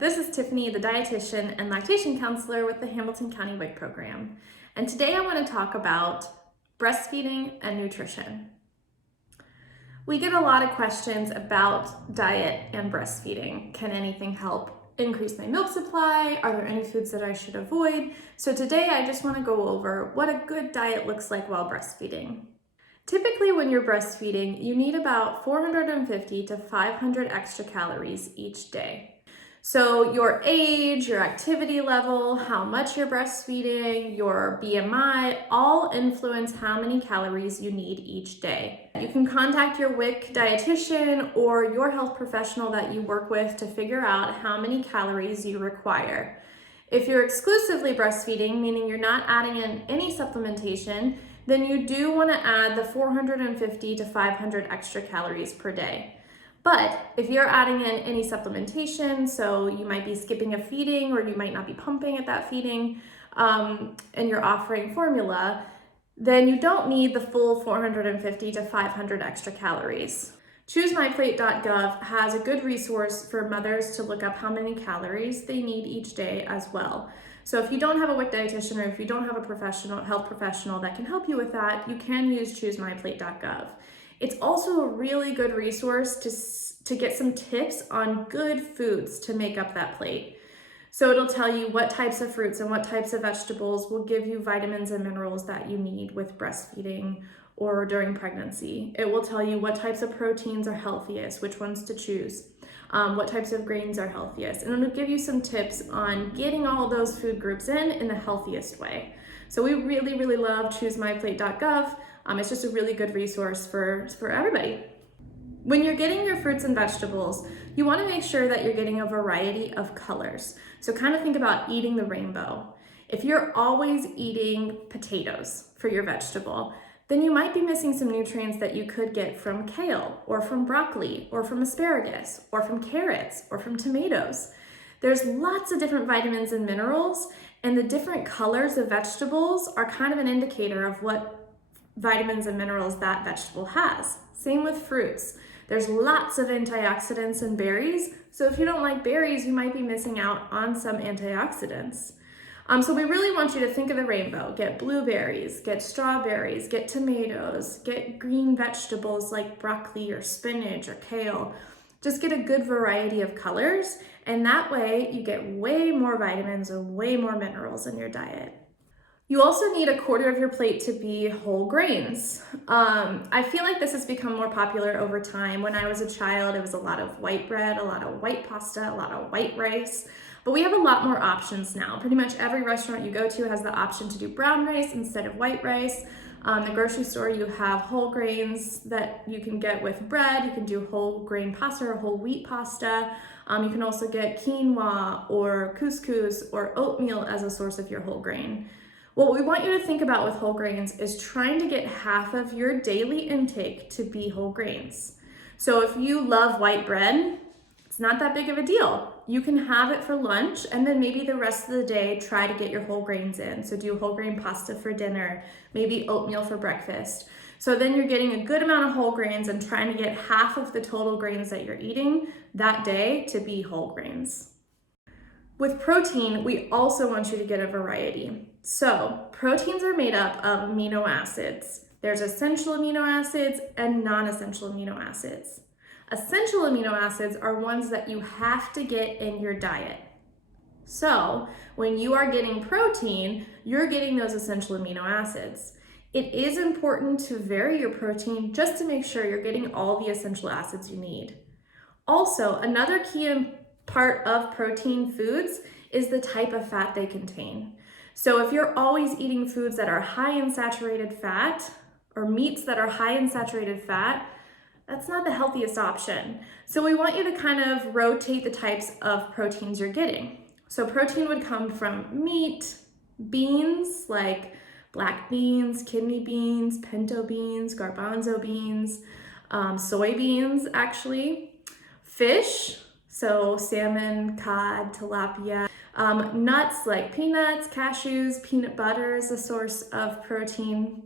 This is Tiffany, the dietitian and lactation counselor with the Hamilton County WIC program. And today I want to talk about breastfeeding and nutrition. We get a lot of questions about diet and breastfeeding. Can anything help increase my milk supply? Are there any foods that I should avoid? So today I just want to go over what a good diet looks like while breastfeeding. Typically when you're breastfeeding, you need about 450 to 500 extra calories each day. So your age, your activity level, how much you're breastfeeding, your BMI, all influence how many calories you need each day. You can contact your WIC dietitian or your health professional that you work with to figure out how many calories you require. If you're exclusively breastfeeding, meaning you're not adding in any supplementation, then you do want to add the 450 to 500 extra calories per day. But if you're adding in any supplementation, so you might be skipping a feeding or you might not be pumping at that feeding, and you're offering formula, then you don't need the full 450 to 500 extra calories. ChooseMyPlate.gov has a good resource for mothers to look up how many calories they need each day as well. So if you don't have a WIC dietitian or if you don't have a health professional that can help you with that, you can use ChooseMyPlate.gov. It's also a really good resource to get some tips on good foods to make up that plate. So it'll tell you what types of fruits and what types of vegetables will give you vitamins and minerals that you need with breastfeeding or during pregnancy. It will tell you what types of proteins are healthiest, which ones to choose, what types of grains are healthiest, and it'll give you some tips on getting all of those food groups in the healthiest way. So we really love ChooseMyPlate.gov. It's just a really good resource for everybody. When you're getting your fruits and vegetables, you want to make sure that you're getting a variety of colors. So kind of think about eating the rainbow. If you're always eating potatoes for your vegetable, then you might be missing some nutrients that you could get from kale or from broccoli or from asparagus or from carrots or from tomatoes. There's lots of different vitamins and minerals, and the different colors of vegetables are kind of an indicator of what vitamins and minerals that vegetable has. Same with fruits. There's lots of antioxidants in berries, so if you don't like berries, you might be missing out on some antioxidants. So we really want you to think of the rainbow. Get blueberries, get strawberries, get tomatoes, get green vegetables like broccoli or spinach or kale. Just get a good variety of colors, and that way you get way more vitamins and way more minerals in your diet. You also need a quarter of your plate to be whole grains. I feel like this has become more popular over time. When I was a child, it was a lot of white bread, a lot of white pasta, a lot of white rice. But we have a lot more options now. Pretty much every restaurant you go to has the option to do brown rice instead of white rice. The grocery store, you have whole grains that you can get with bread. You can do whole grain pasta or whole wheat pasta. You can also get quinoa or couscous or oatmeal as a source of your whole grain. What we want you to think about with whole grains is trying to get half of your daily intake to be whole grains. So if you love white bread, it's not that big of a deal. You can have it for lunch, and then maybe the rest of the day try to get your whole grains in. So do whole grain pasta for dinner, maybe oatmeal for breakfast. So then you're getting a good amount of whole grains and trying to get half of the total grains that you're eating that day to be whole grains. With protein, we also want you to get a variety. So proteins are made up of amino acids. There's essential amino acids and non-essential amino acids. Essential amino acids are ones that you have to get in your diet. So when you are getting protein, you're getting those essential amino acids. It is important to vary your protein just to make sure you're getting all the essential acids you need. Also, another key part of protein foods is the type of fat they contain. So if you're always eating foods that are high in saturated fat or meats that are high in saturated fat, that's not the healthiest option. So we want you to kind of rotate the types of proteins you're getting. So protein would come from meat, beans like black beans, kidney beans, pinto beans, garbanzo beans, soybeans actually, fish, so salmon, cod, tilapia, nuts like peanuts, cashews, peanut butter is a source of protein.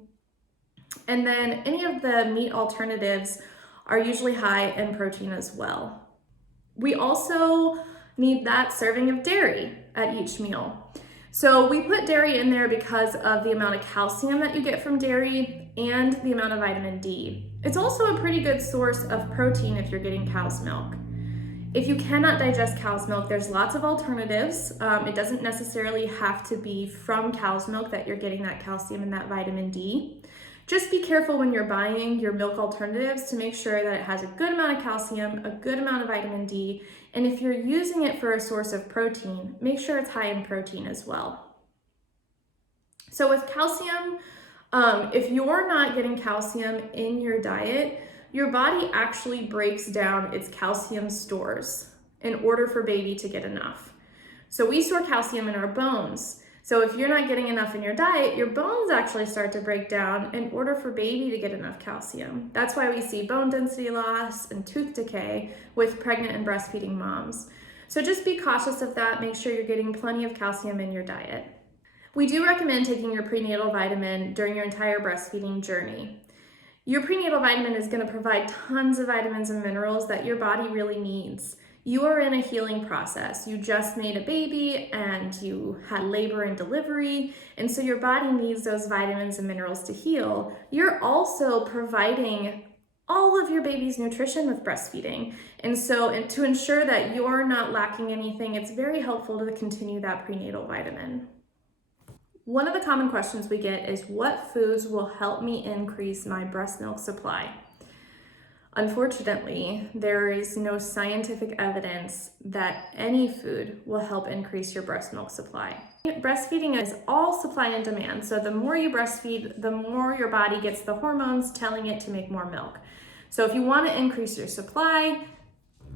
And then any of the meat alternatives are usually high in protein as well. We also need that serving of dairy at each meal. So we put dairy in there because of the amount of calcium that you get from dairy and the amount of vitamin D. It's also a pretty good source of protein if you're getting cow's milk. If you cannot digest cow's milk, there's lots of alternatives. It doesn't necessarily have to be from cow's milk that you're getting that calcium and that vitamin D. Just be careful when you're buying your milk alternatives to make sure that it has a good amount of calcium, a good amount of vitamin D, and if you're using it for a source of protein, make sure it's high in protein as well. So with calcium, if you're not getting calcium in your diet, your body actually breaks down its calcium stores in order for baby to get enough. So we store calcium in our bones. So if you're not getting enough in your diet, your bones actually start to break down in order for baby to get enough calcium. That's why we see bone density loss and tooth decay with pregnant and breastfeeding moms. So just be cautious of that. Make sure you're getting plenty of calcium in your diet. We do recommend taking your prenatal vitamin during your entire breastfeeding journey. Your prenatal vitamin is going to provide tons of vitamins and minerals that your body really needs. You are in a healing process. You just made a baby and you had labor and delivery, and so your body needs those vitamins and minerals to heal. You're also providing all of your baby's nutrition with breastfeeding. And so to ensure that you're not lacking anything, it's very helpful to continue that prenatal vitamin. One of the common questions we get is, what foods will help me increase my breast milk supply? Unfortunately, there is no scientific evidence that any food will help increase your breast milk supply. Breastfeeding is all supply and demand. So the more you breastfeed, the more your body gets the hormones telling it to make more milk. So if you want to increase your supply,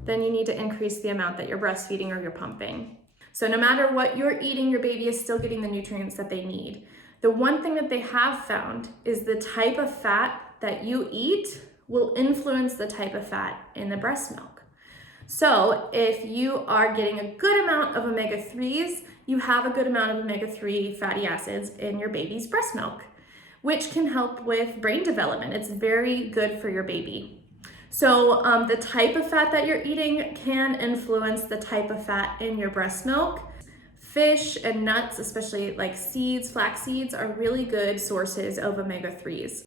then you need to increase the amount that you're breastfeeding or you're pumping. So no matter what you're eating, your baby is still getting the nutrients that they need. The one thing that they have found is the type of fat that you eat will influence the type of fat in the breast milk. So if you are getting a good amount of omega-3s, you have a good amount of omega-3 fatty acids in your baby's breast milk, which can help with brain development. It's very good for your baby. So the type of fat that you're eating can influence the type of fat in your breast milk. Fish and nuts, especially like seeds, flax seeds, are really good sources of omega-3s.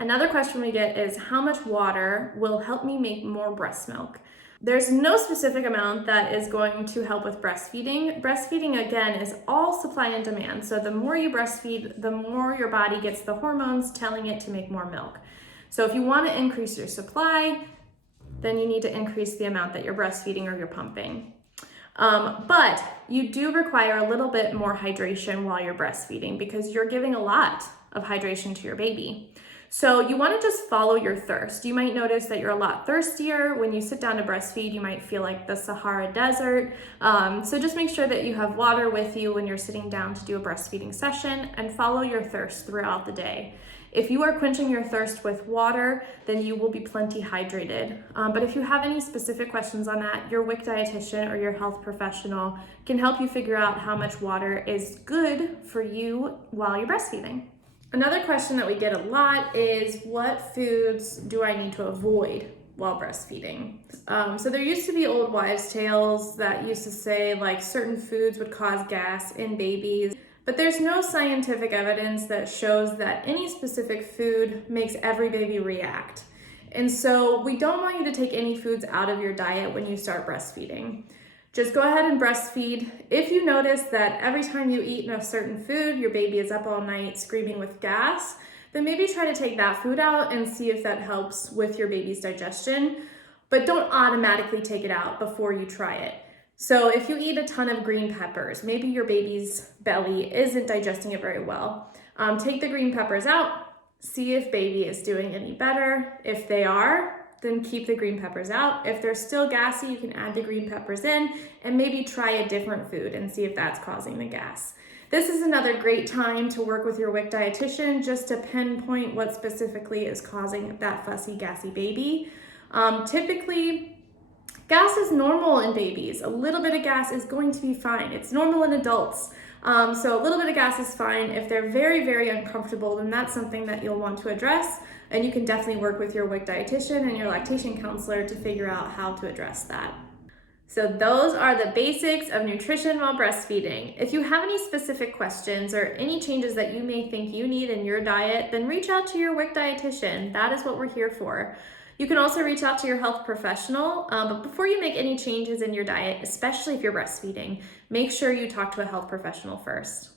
Another question we get is, how much water will help me make more breast milk? There's no specific amount that is going to help with breastfeeding. Breastfeeding, again, is all supply and demand. So the more you breastfeed, the more your body gets the hormones telling it to make more milk. So if you want to increase your supply, then you need to increase the amount that you're breastfeeding or you're pumping. But you do require a little bit more hydration while you're breastfeeding because you're giving a lot of hydration to your baby. So you want to just follow your thirst. You might notice that you're a lot thirstier. When you sit down to breastfeed, you might feel like the Sahara Desert. So just make sure that you have water with you when you're sitting down to do a breastfeeding session, and follow your thirst throughout the day. If you are quenching your thirst with water, then you will be plenty hydrated. But if you have any specific questions on that, your WIC dietitian or your health professional can help you figure out how much water is good for you while you're breastfeeding. Another question that we get a lot is, what foods do I need to avoid while breastfeeding? So there used to be old wives' tales that used to say like certain foods would cause gas in babies. But there's no scientific evidence that shows that any specific food makes every baby react. And so we don't want you to take any foods out of your diet when you start breastfeeding. Just go ahead and breastfeed. If you notice that every time you eat a certain food, your baby is up all night screaming with gas, then maybe try to take that food out and see if that helps with your baby's digestion. But don't automatically take it out before you try it. So if you eat a ton of green peppers, maybe your baby's belly isn't digesting it very well. Take the green peppers out, see if baby is doing any better. If they are, then keep the green peppers out. If they're still gassy, you can add the green peppers in and maybe try a different food and see if that's causing the gas. This is another great time to work with your WIC dietitian just to pinpoint what specifically is causing that fussy, gassy baby. Typically, gas is normal in babies. A little bit of gas is going to be fine. It's normal in adults. So a little bit of gas is fine. If they're very, very uncomfortable, then that's something that you'll want to address. And you can definitely work with your WIC dietitian and your lactation counselor to figure out how to address that. So those are the basics of nutrition while breastfeeding. If you have any specific questions or any changes that you may think you need in your diet, then reach out to your WIC dietitian. That is what we're here for. You can also reach out to your health professional, but before you make any changes in your diet, especially if you're breastfeeding, make sure you talk to a health professional first.